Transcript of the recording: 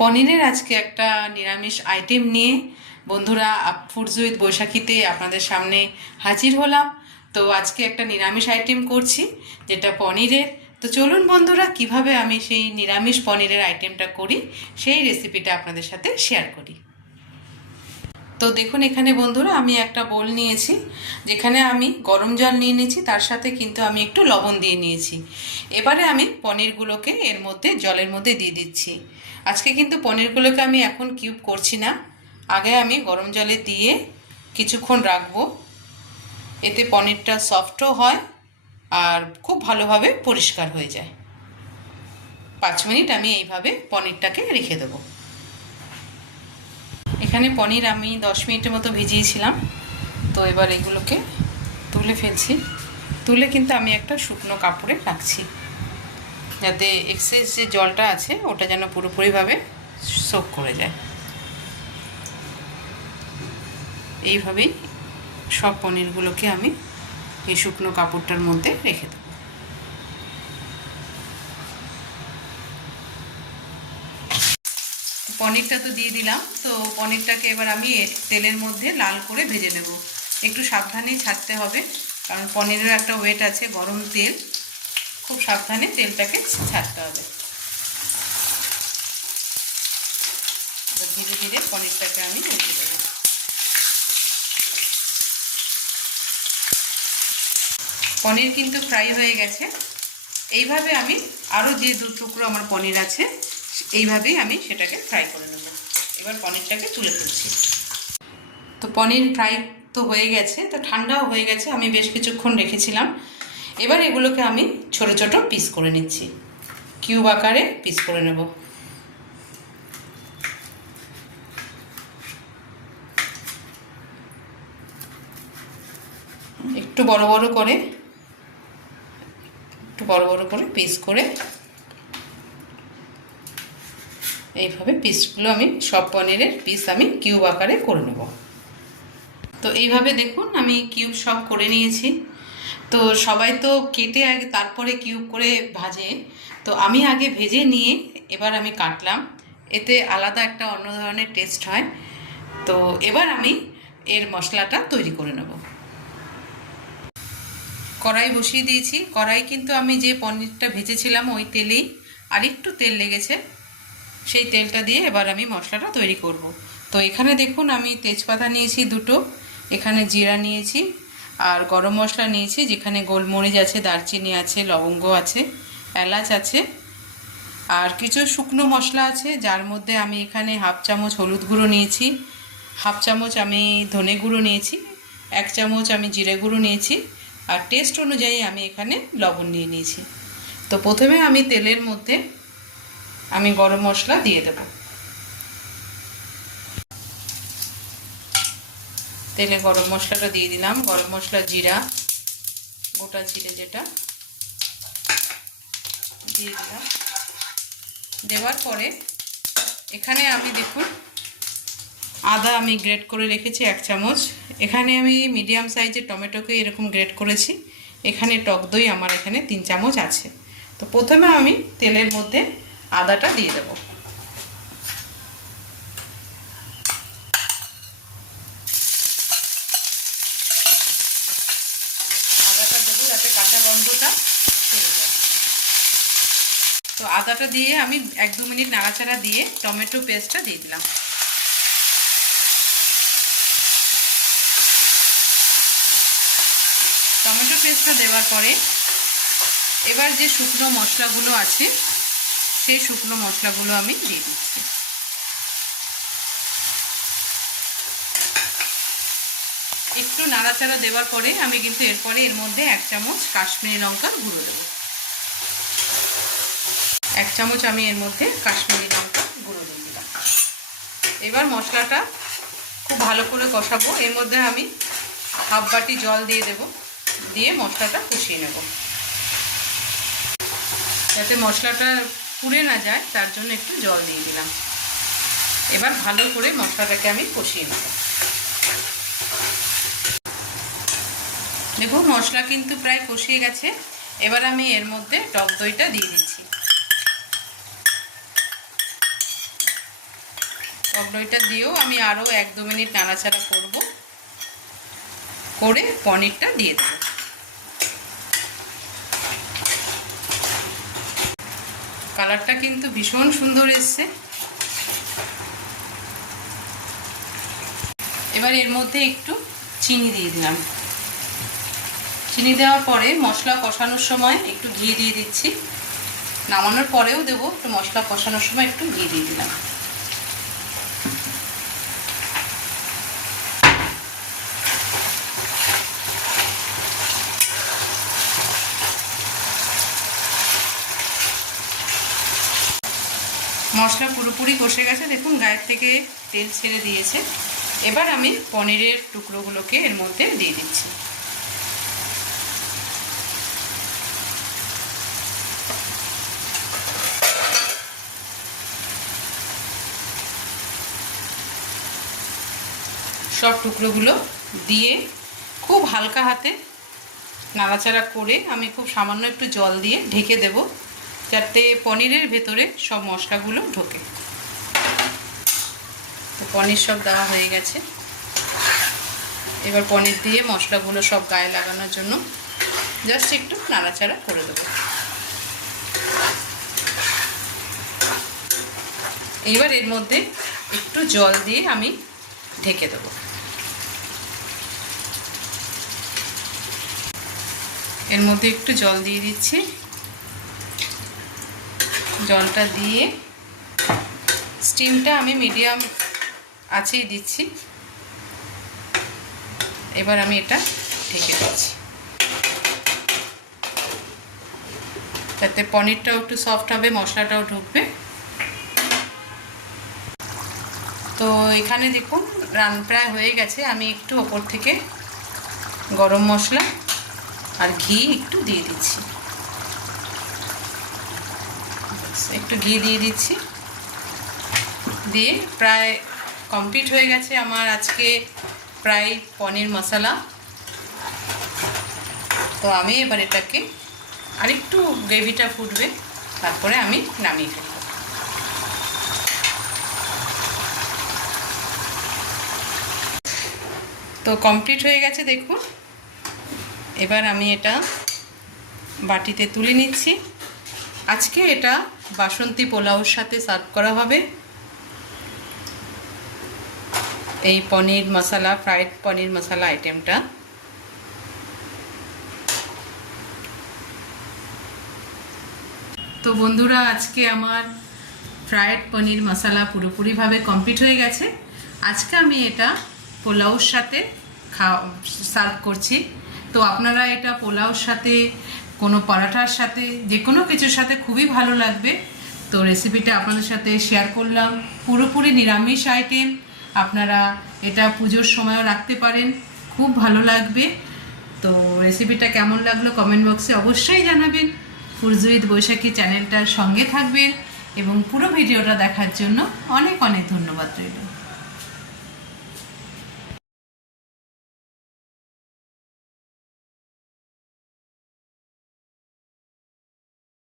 পনিরের আজকে একটা নিরামিষ আইটেম নিয়ে বন্ধুরা ফুডস উইথ বৈশাখীতে আপনাদের সামনে হাজির হলাম। তো আজকে একটা নিরামিষ আইটেম করছি যেটা পনিরের। তো চলুন বন্ধুরা, কিভাবে আমি সেই নিরামিষ পনিরের আইটেমটা করি সেই রেসিপিটা আপনাদের সাথে শেয়ার করি। তো দেখুন এখানে বন্ধুরা আমি একটা বোল নিয়েছি, যেখানে আমি গরম জল নিয়ে নিয়েছি, তার সাথে কিন্তু আমি একটু লবণ দিয়ে নিয়েছি। এবারে আমি পনিরগুলোকে এর মধ্যে জলের মধ্যে দিয়ে দিচ্ছি। আজকে কিন্তু পনিরগুলোকে আমি এখন কিউব করছি না, আগে আমি গরম জলে দিয়ে কিছুক্ষণ রাখবো। এতে পনিরটা সফটও হয় আর খুব ভালোভাবে পরিষ্কার হয়ে যায়। 5 মিনিট আমি এইভাবে পনিরটাকে রেখে দেবো। এখানে পনির আমি 10 মিনিটের মতো ভিজিয়েছিলাম। তো এবার এগুলোকে তুলে ফেলছি। তুলে কিন্তু আমি একটা শুকনো কাপড়ে রাখছি, যাতে এক্সেস যে জলটা আছে ওটা যেন পুরোপুরিভাবে সোক করে যায়। এইভাবেই সব পনিরগুলোকে আমি এই শুকনো কাপড়টার মধ্যে রেখে দেব। পনিরটা তো দিয়ে দিলাম। তো পনিরটাকে এবার আমি তেলের মধ্যে লাল করে ভেজে নেব। একটু সাবধানেই ছাড়তে হবে, কারণ পনিরের একটা ওয়েট আছে, গরম তেল, খুব সাবধানে তেলটাকে ছাড়তে হবে। ধীরে ধীরে পনিরটাকে আমি উল্টে দেব। পনির কিন্তু ফ্রাই হয়ে গেছে। এইভাবে আমি আরও যে 2 টুকরো আমার পনির আছে, এইভাবেই আমি সেটাকে ফ্রাই করে নেব। এবার পনিরটাকে তুলে ফেলছি। তো পনির ফ্রাই তো হয়ে গেছে, তো ঠান্ডাও হয়ে গেছে, আমি বেশ কিছুক্ষণ রেখেছিলাম। এবার এগুলোকে আমি ছোট ছোট পিস করে নিচ্ছি, কিউব আকারে পিস করে নেব। একটু বড় বড় করে পিস করে এইভাবে পিসগুলো আমি সব পনিরের পিস আমি কিউব আকারে করে নেব। তো এইভাবে দেখুন আমি কিউব সব করে নিয়েছি। তো সবাই তো কেটে আগে তারপরে কিউব করে ভাজে, তো আমি আগে ভেজে নিয়ে এবার আমি কাটলাম। এতে আলাদা একটা অন্য ধরনের টেস্ট হয়। তো এবার আমি এর মশলাটা তৈরি করে নেব। কড়াই বসিয়ে দিয়েছি। কড়াই কিন্তু আমি যে পনিরটা ভেজেছিলাম ওই তেলেই, আর একটু তেল লেগেছে, সেই তেলটা দিয়ে এবার আমি মশলাটা তৈরি করব। তো এখানে দেখুন আমি তেজপাতা নিয়েছি 2টো, এখানে জিরা নিয়েছি, আর গরম মশলা নিয়েছি, যেখানে গোলমরিচ আছে, দারচিনি আছে, লবঙ্গ আছে, এলাচ আছে, আর কিছু শুকনো মশলা আছে, যার মধ্যে আমি এখানে 1/2 চামচ হলুদ গুঁড়ো নিয়েছি, 1/2 চামচ আমি ধনে গুঁড়ো নিয়েছি, 1 চামচ আমি জিরে গুঁড়ো নিয়েছি, আর টেস্ট অনুযায়ী আমি এখানে লবণ নিয়ে নিয়েছি। তো প্রথমে আমি তেলের মধ্যে আমি গরম মশলা দিয়ে দেব। তেলে গরম মশলাটা দিয়ে দিলাম। গরম মশলা, জিরা, গোটা জিরে যেটা দিয়ে দিলাম। দেওয়ার পরে এখানে আমি দেখুন আদা আমি গ্রেট করে রেখেছি 1 চামচ। এখানে আমি মিডিয়াম সাইজের টমেটোকে এরকম গ্রেট করেছি। এখানে টক দই আমার এখানে 3 চামচ আছে। তো প্রথমে আমি তেলের মধ্যে আদাটা দিয়ে দেব। আদাটা দেবো যাতে কাঁচা গন্ধটা চলে যায়। তো আদাটা দিয়ে আমি 1-2 মিনিট নাড়াচাড়া দিয়ে টমেটো পেস্টটা দিয়ে দিলাম। টমেটো পেস্টটা দেওয়ার পরে এবার যে শুকনো মশলাগুলো আছে সেই শুকনো মশলাগুলো আমি দিয়ে দিচ্ছি। একটু নাড়াচাড়া দেওয়ার পরে আমি কিন্তু এরপরে এর মধ্যে 1 চামচ কাশ্মীরি লঙ্কার গুঁড়ো দেব। 1 চামচ আমি এর মধ্যে কাশ্মীরি লঙ্কার গুঁড়ো দিয়ে দিলাম। এবার মশলাটা খুব ভালো করে কষাবো। এর মধ্যে আমি 1/2 বাটি জল দিয়ে দেব, দিয়ে মশলাটা কষিয়ে নেব, যাতে মশলাটা পুড়ে না যায়, তার জন্য একটু জল দিয়ে দিলাম। এবার ভালো করে মশলাটাকে আমি কষিয়ে নেব। দেখুন মশলা কিন্তু প্রায় কষিয়ে গেছে। এবার আমি এর মধ্যে টক দইটা দিয়ে দিচ্ছি। টক দইটা দিয়েও আমি আরও 1-2 মিনিট নাড়াচাড়া করব, করে পনিরটা দিয়ে দেব। কালারটা কিন্তু ভীষণ সুন্দর এসছে। এবার এর মধ্যে একটু চিনি দিয়ে দিলাম। চিনি দেওয়ার পরে মশলা কষানোর সময় একটু ঘি দিয়ে দিচ্ছি। নামানোর পরেও দেবো, একটু মশলা কষানোর সময় একটু ঘি দিয়ে দিলাম। মশলা পুরোপুরি কষে গেছে, দেখুন গায়ের থেকে তেল ছেড়ে দিয়েছে। এবার আমি পনিরের টুকরোগুলোকে এর মধ্যে দিয়ে দিচ্ছি। সব টুকরোগুলো দিয়ে খুব হালকা হাতে নাড়াচাড়া করে আমি খুব সামান্য একটু জল দিয়ে ঢেকে দেব, যাতে পনিরের ভেতরে সব মশলাগুলো ঢোকে। তো পনির সব দেওয়া হয়ে গেছে। এবার পনির দিয়ে মশলাগুলো সব গায়ে লাগানোর জন্য জাস্ট একটু নাড়াচাড়া করে দেবো। এবার এর মধ্যে একটু জল দিয়ে আমি ঢেকে দেবো। এর মধ্যে একটু জল দিয়ে দিচ্ছি। জলটা দিয়ে স্টিমটা আমি মিডিয়াম আঁচেই দিচ্ছি। এবার আমি এটা ঢেকে দিচ্ছি, যাতে পনিরটাও একটু সফট হবে, মশলাটাও ঢুকবে। তো এখানে দেখুন রান প্রায় হয়ে গেছে। আমি একটু ওপর থেকে গরম মশলা আর ঘি একটু দিয়ে দিচ্ছি। একটু ঘি দিয়ে দিচ্ছি, দিয়ে প্রায় কমপ্লিট হয়ে গেছে আমার আজকে প্রায় পনির মশলা। তো আমি এবার এটাকে আরেকটু গ্রেভিটা ফুটবে, তারপরে আমি নামিয়ে ফেলব। তো কমপ্লিট হয়ে গেছে দেখুন। এবার আমি এটা বাটিতে তুলে নিচ্ছি। আজকে এটা বাসন্তী পোলাওর সাথে সার্ভ করা হবে। এই পনির মশলা, ফ্রাইড পনির মশলা আইটেমটা। তো বন্ধুরা, আজকে আমার ফ্রাইড পনির মশলা পুরোপুরিভাবে কমপ্লিট হয়ে গেছে। আজকে আমি এটা পোলাওর সাথে সার্ভ করছি। তো আপনারা এটা পোলাওর সাথে, কোনো পরাঠার সাথে, যে কোনো কিছুর সাথে খুবই ভালো লাগবে। তো রেসিপিটা আপনাদের সাথে শেয়ার করলাম। পুরোপুরি নিরামিষ আইটেম, আপনারা এটা পুজোর সময়ও রাখতে পারেন, খুব ভালো লাগবে। তো রেসিপিটা কেমন লাগলো কমেন্ট বক্সে অবশ্যই জানাবেন। ফুডস উইথ বৈশাখী চ্যানেলটার সঙ্গে থাকবেন এবং পুরো ভিডিওটা দেখার জন্য অনেক অনেক ধন্যবাদ রইল।